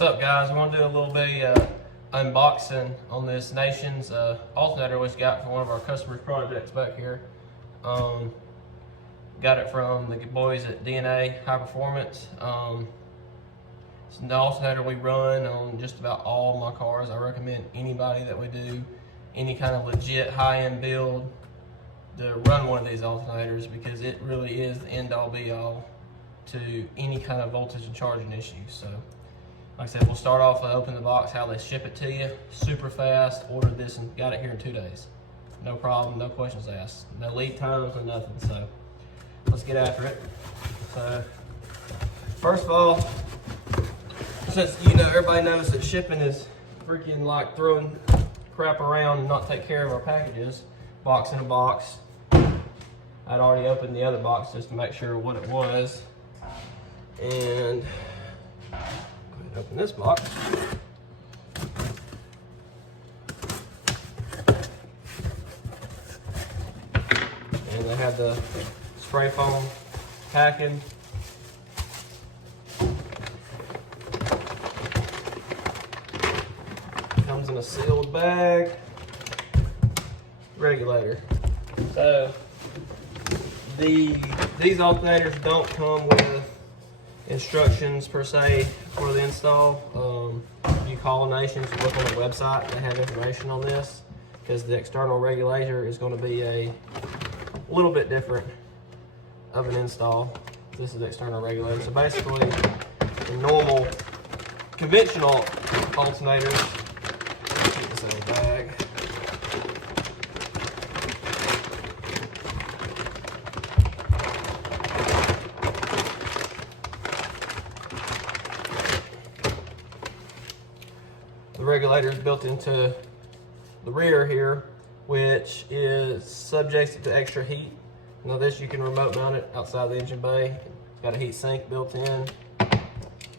What's up, guys? We're gonna do a little bit unboxing on this Nations alternator we got from one of our customers' projects back here. Got it from the boys at DNA Hyperformance. It's the alternator we run on just about all my cars. I recommend anybody that we do any kind of legit high-end build to run one of these alternators, because it really is the end-all be-all to any kind of voltage and charging issues. So like I said, we'll start off with open the box, how they ship it to you. Super fast. Ordered this and got it here in 2 days. No problem, no questions asked. No lead times or nothing. So let's get after it. So first of all, since everybody knows that shipping is freaking like throwing crap around and not take care of our packages, box in a box. I'd already opened the other box just to make sure what it was. And open this box. And they have the spray foam packing. Comes in a sealed bag. Regulator. So these alternators don't come with instructions per se for the install. If you call Nations, look on the website, they have information on this, because the external regulator is going to be a little bit different of an install. This is the external regulator. So basically, the normal conventional alternators, keep this in a bag. The regulator is built into the rear here, which is subject to extra heat. Now this, you can remote mount it outside the engine bay. It's got a heat sink built in.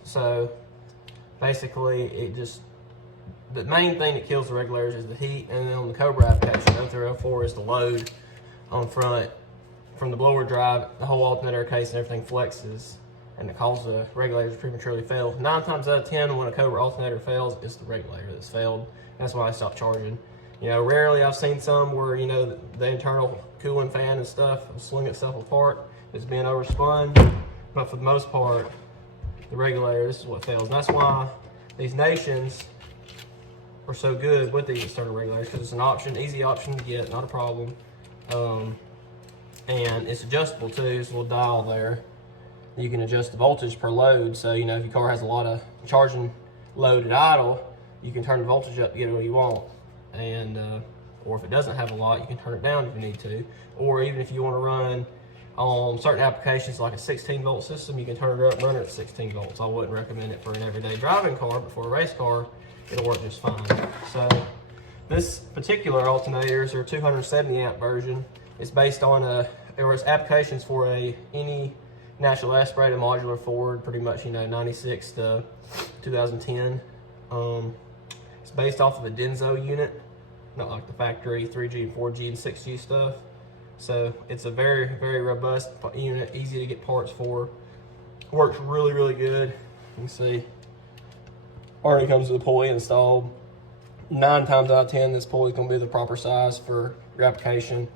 So basically, the main thing that kills the regulators is the heat, and then on the Cobra application, 0304 is the load on front. From the blower drive, the whole alternator case and everything flexes, and it causes the regulators prematurely fail. 9 times out of 10, when a Cobra alternator fails, it's the regulator that's failed. That's why I stopped charging. Rarely I've seen some where, the internal cooling fan and stuff will swing itself apart. It's being overspun. But for the most part, the regulator, this is what fails. And that's why these Nations are so good with these external regulators, because it's an option, easy option to get, not a problem. And it's adjustable too. There's a little dial there. You can adjust the voltage per load. So, if your car has a lot of charging load at idle, you can turn the voltage up to get what you want. And or if it doesn't have a lot, you can turn it down if you need to. Or even if you want to run on certain applications like a 16-volt system, you can turn it up and run it at 16 volts. I wouldn't recommend it for an everyday driving car, but for a race car, it'll work just fine. So this particular alternator is their 270 amp version. It's based on there was applications for any naturally aspirated modular Ford, pretty much 96 to 2010. It's based off of a Denso unit, not like the factory 3G and 4G and 6G stuff. So it's a very, very robust unit, easy to get parts for. Works really, really good. You can see, already comes with a pulley installed. 9 times out of 10, this pulley is going to be the proper size for your application.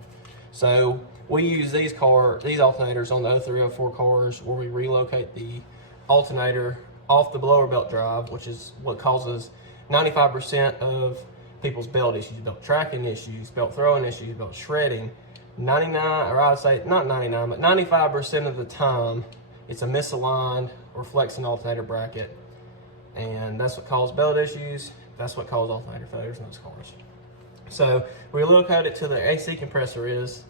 So we use these alternators on the 0304 cars, where we relocate the alternator off the blower belt drive, which is what causes 95% of people's belt issues, belt tracking issues, belt throwing issues, belt shredding. 99, or I would say not 99, but 95% of the time, it's a misaligned or flexing alternator bracket. And that's what causes belt issues. That's what causes alternator failures in those cars. So we relocate it to the AC compressor is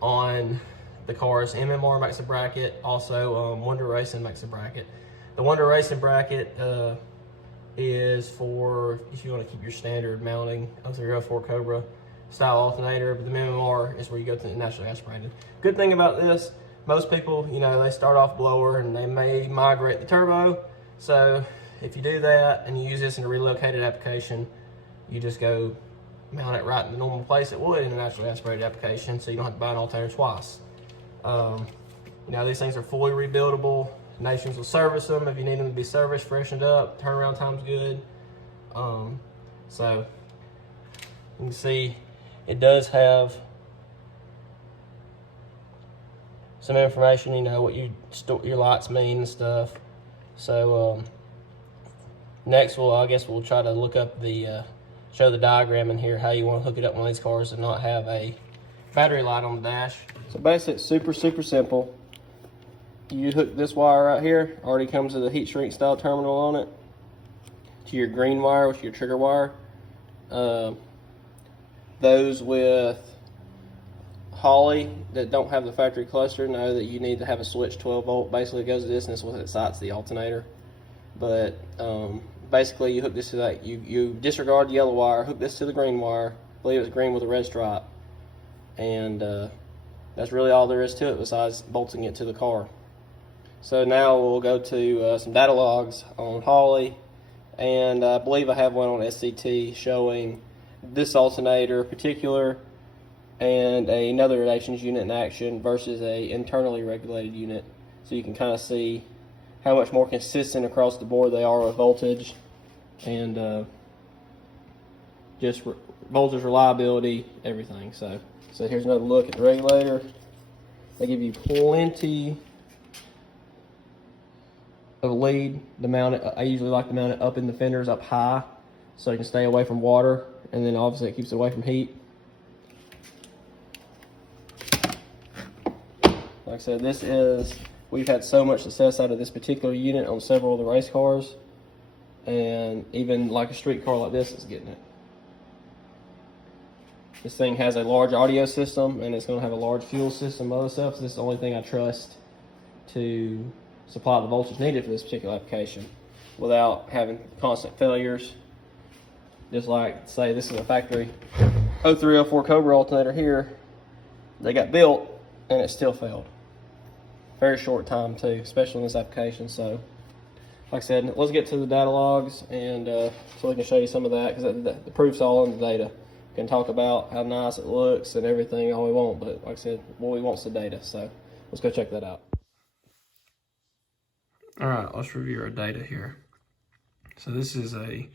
on the cars. MMR makes a bracket. Also, Wonder Racing makes a bracket. The Wonder Racing bracket is for if you want to keep your standard mounting 0304 Cobra style alternator, but the MMR is where you go to the naturally aspirated. Good thing about this, most people, they start off blower and they may migrate the turbo. So if you do that and you use this in a relocated application, you just go mount it right in the normal place it would in a naturally aspirated application, so you don't have to buy an alternator twice. These things are fully rebuildable. Nations will service them if you need them to be serviced, freshened up. Turnaround time's good. So you can see it does have some information, you know, what your lights mean and stuff. So next I guess we'll try to look up show the diagram in here how you want to hook it up on these cars and not have a battery light on the dash. So basically it's super simple. You hook this wire right here, already comes with a heat shrink style terminal on it, to your green wire, which is your trigger wire. Those with Holly that don't have the factory cluster know that you need to have a switch 12 volt. Basically it goes to this and this is what excites the alternator. But basically you hook this to that, you disregard the yellow wire, hook this to the green wire. I believe it's green with a red stripe. And that's really all there is to it besides bolting it to the car. So now we'll go to some data logs on Holly, and I believe I have one on SCT showing this alternator in particular and another Nations unit in action versus a internally regulated unit. So you can kind of see how much more consistent across the board they are with voltage and just voltage reliability, everything. So here's another look at the regulator. They give you plenty of lead to mount it. I usually like to mount it up in the fenders, up high, so you can stay away from water, and then obviously it keeps it away from heat. Like I said, we've had so much success out of this particular unit on several of the race cars, and even like a street car like this is getting it. This thing has a large audio system, and it's going to have a large fuel system by itself, so this is the only thing I trust to supply the voltage needed for this particular application without having constant failures. Just like, say, this is a factory 0304 Cobra alternator here. They got built, and it still failed. Very short time, too, especially in this application. So, like I said, let's get to the data logs, and so we can show you some of that, because the proof's all in the data. We can talk about how nice it looks and everything all we want, but like I said, what we want is the data. So let's go check that out. All right, let's review our data here. So this is a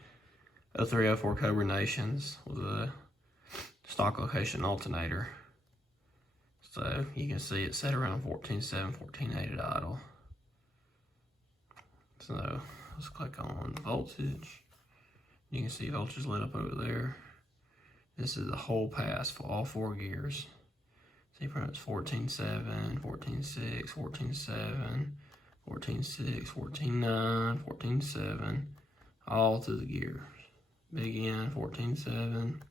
0304 Cobra Nations with a stock location alternator. So you can see it's set around 14.7, 14.8 at idle. So let's click on voltage. You can see voltage lit up over there. This is the whole pass for all four gears. See, from it's 14.7, 14.6, 14.7, 14.6, 14.9, 14.7, all through the gears. Big N, 14.7,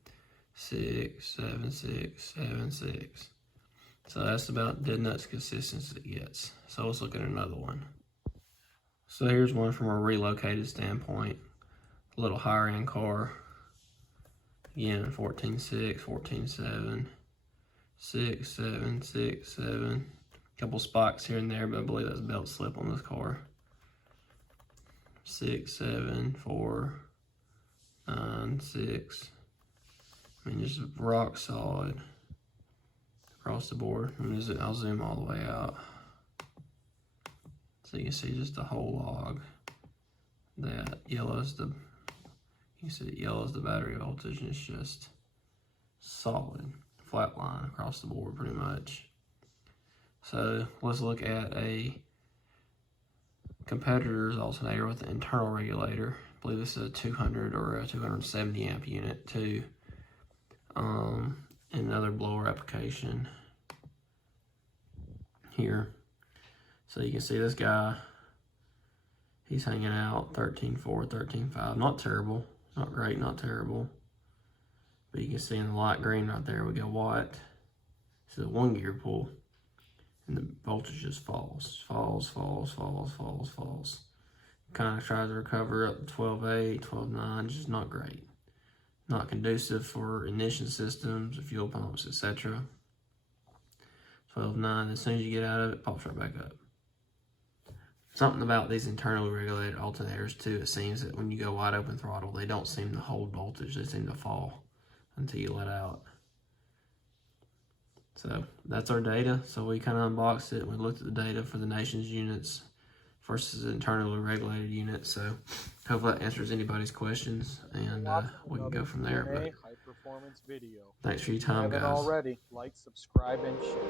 6, 7, 6, 7, 6. So that's about dead nuts consistency it gets. So let's look at another one. So here's one from a relocated standpoint. A little higher end car. Again, 14.6, 14.7, 6, 7, 6, 7. Couple spikes here and there, but I believe that's belt slip on this car. 6, 7, 4, 9, 6. I mean, just rock solid across the board. I'll zoom all the way out. So you can see just the whole log. That yellow's the, you can see it yellows the battery voltage, and it's just solid, flat line across the board pretty much. So let's look at a competitor's alternator with an internal regulator. I believe this is a 200 or a 270 amp unit too. Another blower application here. So you can see this guy, he's hanging out 13.4, 13.5. Not terrible, not great, not terrible. But you can see in the light green right there, we got watt. This is a 1 gear pull. And the voltage just falls. Kind of tries to recover up to 12.8, 12.9, just not great. Not conducive for ignition systems, fuel pumps, etc. 12.9, as soon as you get out of it, pops right back up. Something about these internally regulated alternators too, it seems that when you go wide open throttle, they don't seem to hold voltage, they seem to fall until you let out. So that's our data. So we kind of unboxed it. We looked at the data for the Nations units versus an internally regulated unit. So hopefully that answers anybody's questions, and we can go from there. But Hyperformance video. Thanks for your time, guys. Already, like, subscribe, and share.